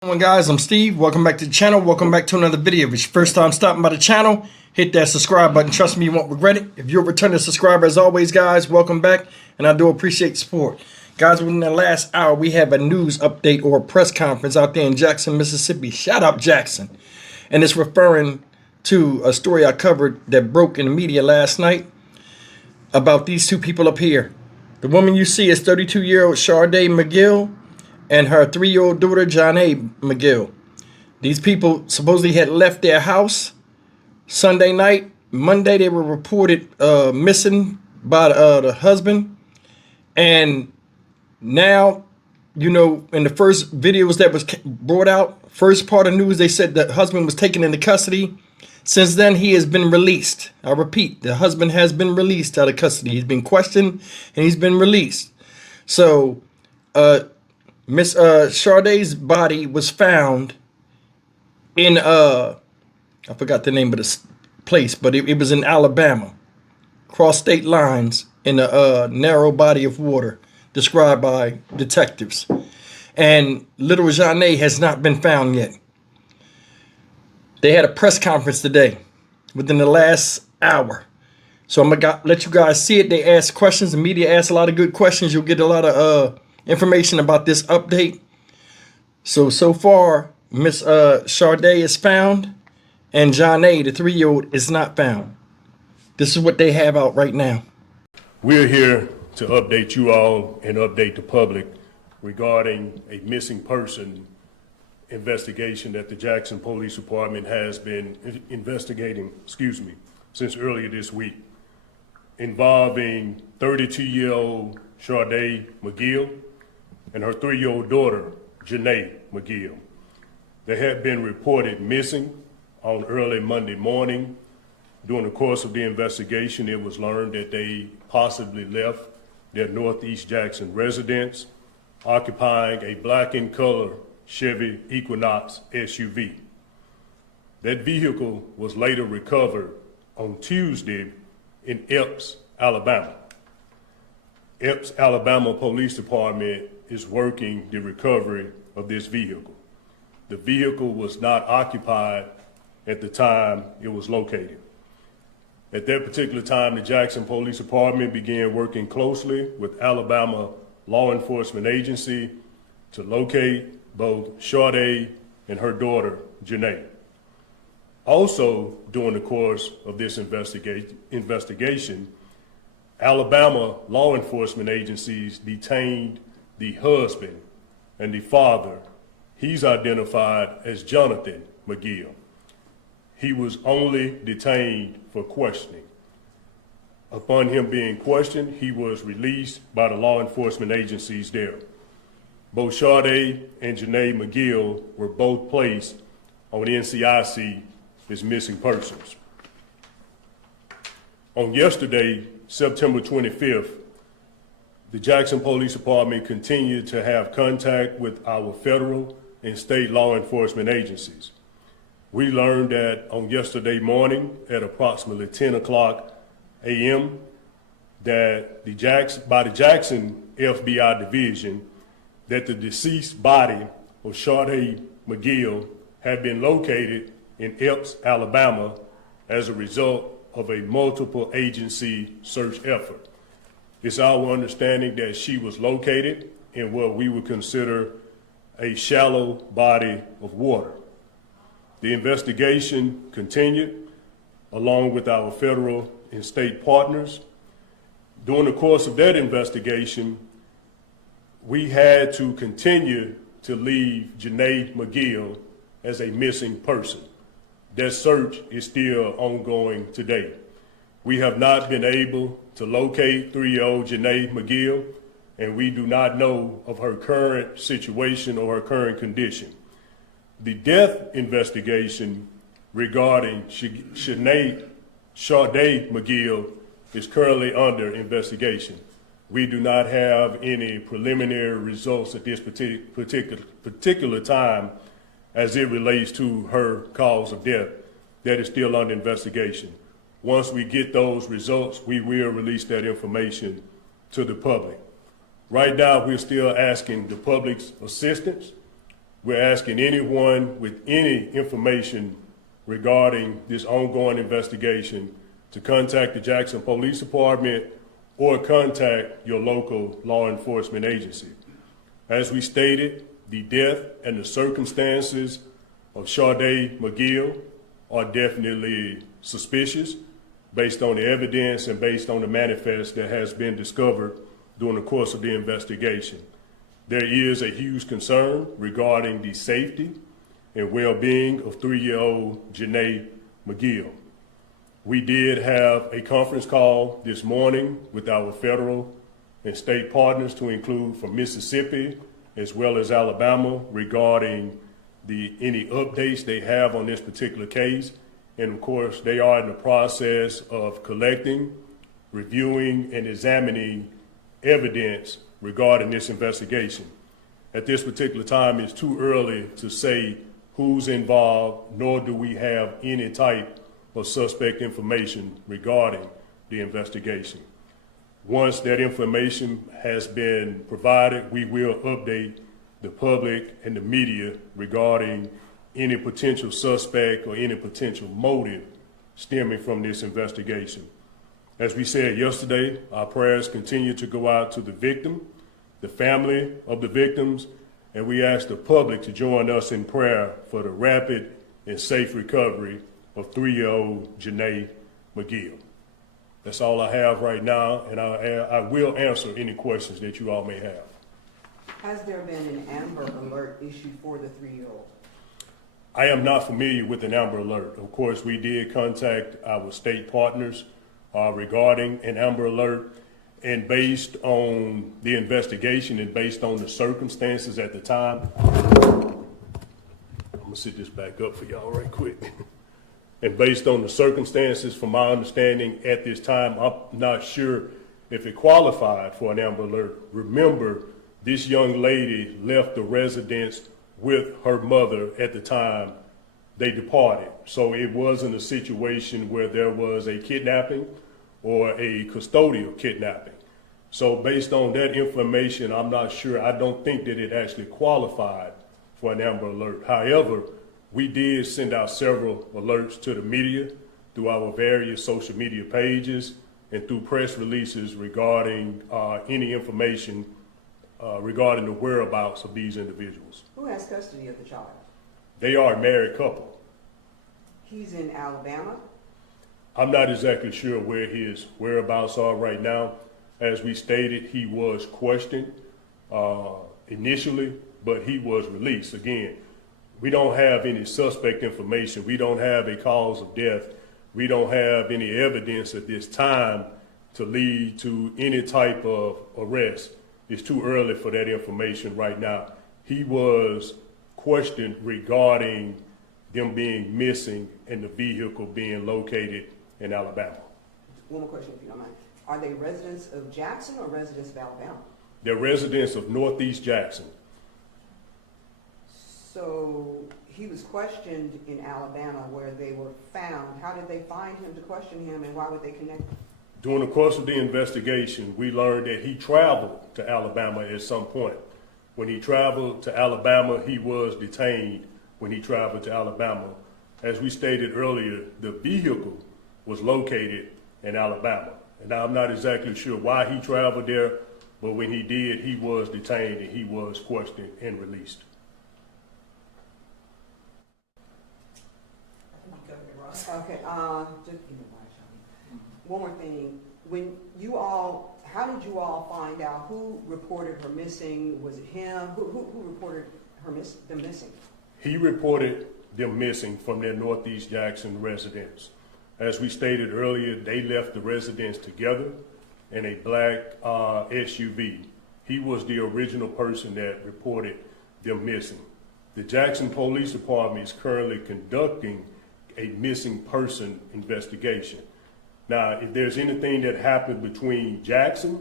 Hello guys, I'm Steve. Welcome back to the channel. Welcome back to another video. If it's your first time stopping by the channel, hit that subscribe button. Trust me, you won't regret it. If you're a returning subscriber, as always, guys, welcome back, and I do appreciate the support. Guys, within the last hour, we have a news update or a press conference out there in Jackson, Mississippi. Shout out Jackson. And it's referring to a story I covered that broke in the media last night about these two people up here. The woman you see is 32-year-old Shardee McGill and her 3-year-old daughter, Janae McGill. These people supposedly had left their house Sunday night. Monday, they were reported missing by the husband. And now, you know, in the first videos that was brought out, first part of news, they said the husband was taken into custody. Since then, he has been released. I repeat, the husband has been released out of custody. He's been questioned and he's been released. So, Miss Shardee's body was found in I forgot the name of this place, but it was in Alabama, cross state lines in a narrow body of water described by detectives. And little Janae has not been found yet. They had a press conference today within the last hour. So I'm gonna let you guys see it. They asked questions. The media asked a lot of good questions. You'll get a lot of information about this update. So far, Miss Shardee is found, and Janae, the 3-year-old, is not found. This is what they have out right now. We're here to update you all and update the public regarding a missing person investigation that the Jackson Police Department has been investigating, since earlier this week, involving 32-year-old Shardee McGill and her 3-year-old daughter, Janae McGill. They had been reported missing on early Monday morning. During the course of the investigation, it was learned that they possibly left their Northeast Jackson residence, occupying a black in color Chevy Equinox SUV. That vehicle was later recovered on Tuesday in Epps, Alabama. Epps, Alabama Police Department is working the recovery of this vehicle. The vehicle was not occupied at the time it was located. At that particular time, the Jackson Police Department began working closely with Alabama law enforcement agency to locate both Shardee and her daughter, Janae. Also, during the course of this investigation, Alabama law enforcement agencies detained the husband and the father. He's identified as Jonathan McGill. He was only detained for questioning. Upon him being questioned, he was released by the law enforcement agencies there. Both Shardee and Janae McGill were both placed on NCIC as missing persons. On yesterday, September 25th, the Jackson Police Department continued to have contact with our federal and state law enforcement agencies. We learned that on yesterday morning at approximately 10 o'clock a.m. that by the Jackson FBI division that the deceased body of Shardee McGill had been located in Epps, Alabama as a result of a multiple agency search effort. It's our understanding that she was located in what we would consider a shallow body of water. The investigation continued along with our federal and state partners. During the course of that investigation, we had to continue to leave Janae McGill as a missing person. That search is still ongoing today. We have not been able to locate 3-year-old Janae McGill, and we do not know of her current situation or her current condition. The death investigation regarding Shardee McGill is currently under investigation. We do not have any preliminary results at this particular time as it relates to her cause of death. That is still under investigation. Once we get those results, we will release that information to the public. Right now, we're still asking the public's assistance We're asking anyone with any information regarding this ongoing investigation to contact the Jackson Police Department or contact your local law enforcement agency. As we stated, the death and the circumstances of Shardee McGill are definitely suspicious based on the evidence and based on the manifest that has been discovered during the course of the investigation. There is a huge concern regarding the safety and well-being of 3-year-old Janae McGill. We did have a conference call this morning with our federal and state partners to include from Mississippi as well as Alabama regarding any updates they have on this particular case. And of course, they are in the process of collecting, reviewing, and examining evidence regarding this investigation. At this particular time, it's too early to say who's involved, nor do we have any type of suspect information regarding the investigation. Once that information has been provided, we will update the public and the media regarding any potential suspect or any potential motive stemming from this investigation. As we said yesterday, our prayers continue to go out to the victim, the family of the victims, and we ask the public to join us in prayer for the rapid and safe recovery of 3-year-old Janae McGill. That's all I have right now, and I will answer any questions that you all may have. Has there been an Amber Alert issued for the 3-year-old? I am not familiar with an Amber Alert. Of course, we did contact our state partners regarding an Amber Alert, and based on the investigation and based on the circumstances at the time, I'm gonna sit this back up for y'all right quick. And based on the circumstances, from my understanding at this time, I'm not sure if it qualified for an Amber Alert. Remember, this young lady left the residence with her mother at the time they departed. So it wasn't a situation where there was a kidnapping or a custodial kidnapping. So based on that information, I'm not sure. I don't think that it actually qualified for an Amber Alert. However, we did send out several alerts to the media through our various social media pages and through press releases regarding any information regarding the whereabouts of these individuals. Who has custody of the child? They are a married couple. He's in Alabama? I'm not exactly sure where his whereabouts are right now. As we stated, he was questioned initially, but he was released. Again, we don't have any suspect information. We don't have a cause of death. We don't have any evidence at this time to lead to any type of arrest. It's too early for that information right now. He was questioned regarding them being missing and the vehicle being located in Alabama. One more question, if you don't mind. Are they residents of Jackson or residents of Alabama? They're residents of Northeast Jackson. So he was questioned in Alabama where they were found. How did they find him to question him, and why would they connect him? During the course of the investigation, we learned that he traveled to Alabama at some point. When he traveled to Alabama, he was detained when he traveled to Alabama. As we stated earlier, the vehicle was located in Alabama. And I'm not exactly sure why he traveled there, but when he did, he was detained and he was questioned and released. Okay, one more thing. How did you all find out who reported her missing? Was it him? Who reported them missing? He reported them missing from their Northeast Jackson residence. As we stated earlier, they left the residence together in a black SUV. He was the original person that reported them missing. The Jackson Police Department is currently conducting a missing person investigation. Now, if there's anything that happened between Jackson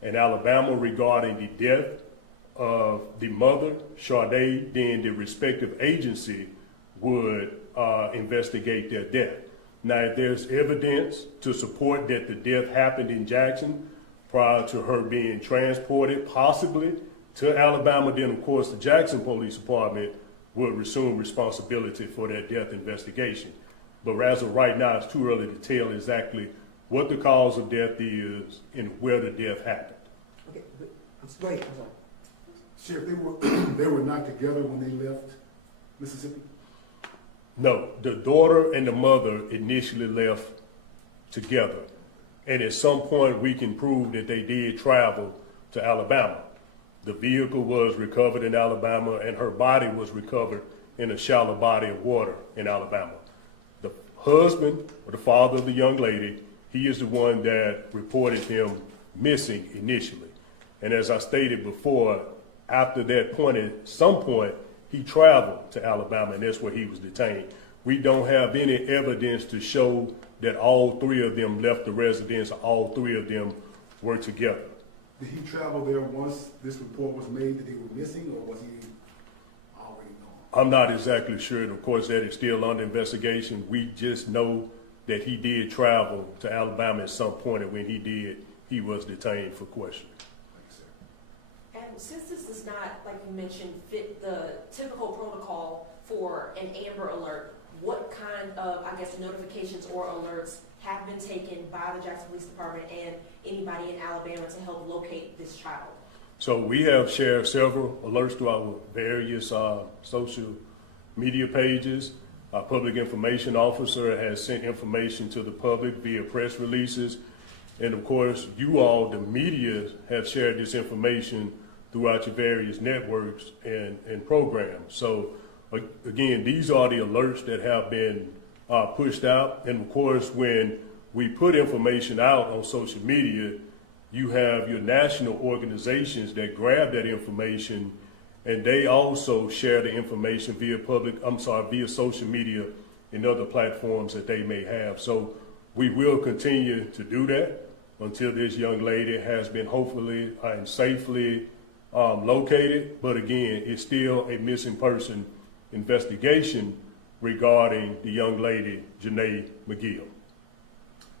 and Alabama regarding the death of the mother, Shardee, then the respective agency would investigate their death. Now, if there's evidence to support that the death happened in Jackson prior to her being transported, possibly to Alabama, then of course the Jackson Police Department would resume responsibility for that death investigation. But as of right now, it's too early to tell exactly what the cause of death is and where the death happened. Okay, but, go ahead, I'm sorry. Sheriff, they were not together when they left Mississippi? No, the daughter and the mother initially left together. And at some point we can prove that they did travel to Alabama. The vehicle was recovered in Alabama and her body was recovered in a shallow body of water in Alabama. The husband, or the father of the young lady, he is the one that reported him missing initially. And as I stated before, after that point, at some point, he traveled to Alabama and that's where he was detained. We don't have any evidence to show that all three of them left the residence, all three of them were together. Did he travel there once this report was made that they were missing, or was he already gone? I'm not exactly sure. And of course, that is still under investigation. We just know that he did travel to Alabama at some point, and when he did, he was detained for questioning. And since this does not, like you mentioned, fit the typical protocol for an Amber Alert, what kind of, I guess, notifications or alerts have been taken by the Jackson Police Department and anybody in Alabama to help locate this child? So we have shared several alerts through our various social media pages. Our public information officer has sent information to the public via press releases. And of course, you all, the media, have shared this information throughout your various networks and programs. So again, these are the alerts that have been pushed out. And of course, when we put information out on social media, you have your national organizations that grab that information and they also share the information via social media and other platforms that they may have. So we will continue to do that until this young lady has been hopefully and safely located. But again, it's still a missing person investigation regarding the young lady, Janae McGill.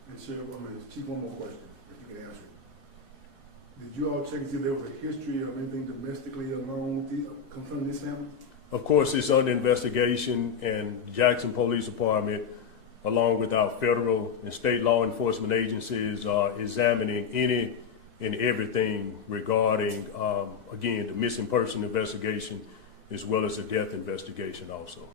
And Sheriff, Chief, one more question, if you could answer it. Did you all check and see if there was a history of anything domestically along with concerning this family? Of course, it's under investigation, and Jackson Police Department, along with our federal and state law enforcement agencies, are examining any and everything regarding, again, the missing person investigation, as well as the death investigation also.